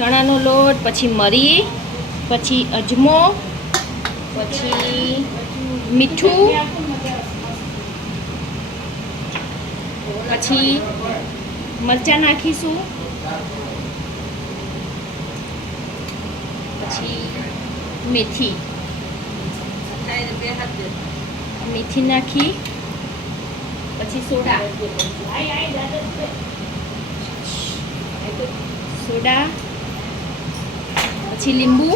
ચણાનો લોટ, પછી મરી, પછી અજમો, પછી મીઠું, પછી મરચાં નાખીશું, પછી મેથી નાખી, પછી સોડા, પછી લીંબુ.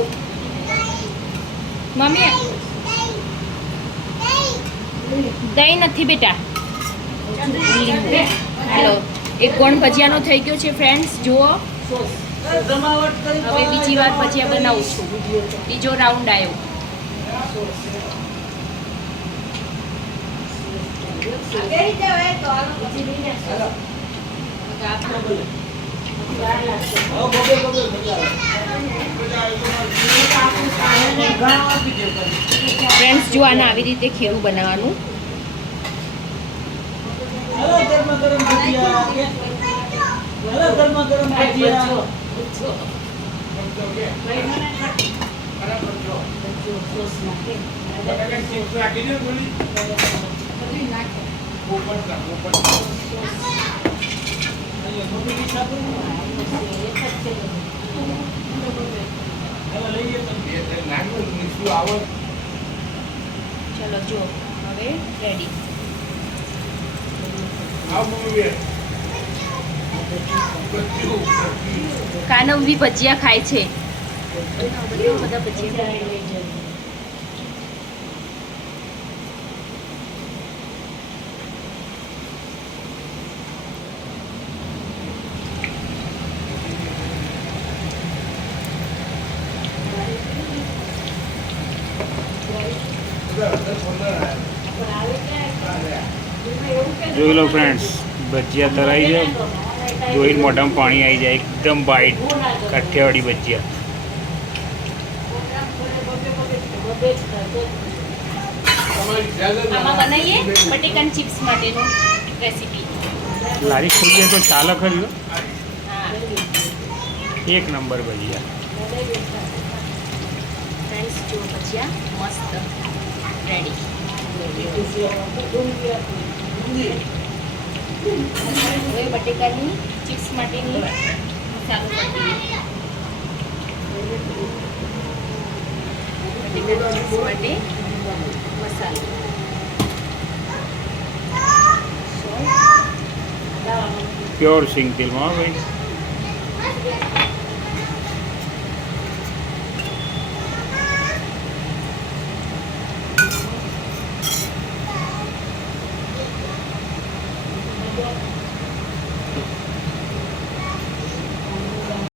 મમ્મી દહીં નથી બેટા, લીંબુ. હાલો, એક ગોળ ભજીયાનો થઈ ગયો છે ફ્રેન્ડ્સ, જુઓ. હવે બીજી વાર ભજીયા બનાવું છું, બીજો રાઉન્ડ આવ્યો. ફ્રેન્ડ્સ જો આને આવી રીતે ખીરું બનાવવાનું. ચલો જો હવે રેડી. કાનવવી ભજીયા ખાય છે. બધા ભજીયા જોઈ લો ફ્રેન્ડ્સ, ભજીયા તરાઈ જાય, જોઈને મોઢામાં પાણી આવી જાય, એકદમ બાઈટ કાઠિયાવાડી ભજીયા. આમાં બનાવીએ બટેકાની ચિપ્સ માટેનું રેસીપી. લારી ખુલી જાય તો ચાલે ખરી. હા, એક નંબર ભજીયા. ફ્રેન્ડ્સ જો ભજીયા મસ્ત રેડી. હવે બટેકાની ચિપ્સ માટેની મસાલો નાખીએ. બટેકાની ચિપ્સ માટે મસાલો, પ્યોર સિંગ તેલમાં ભાઈ.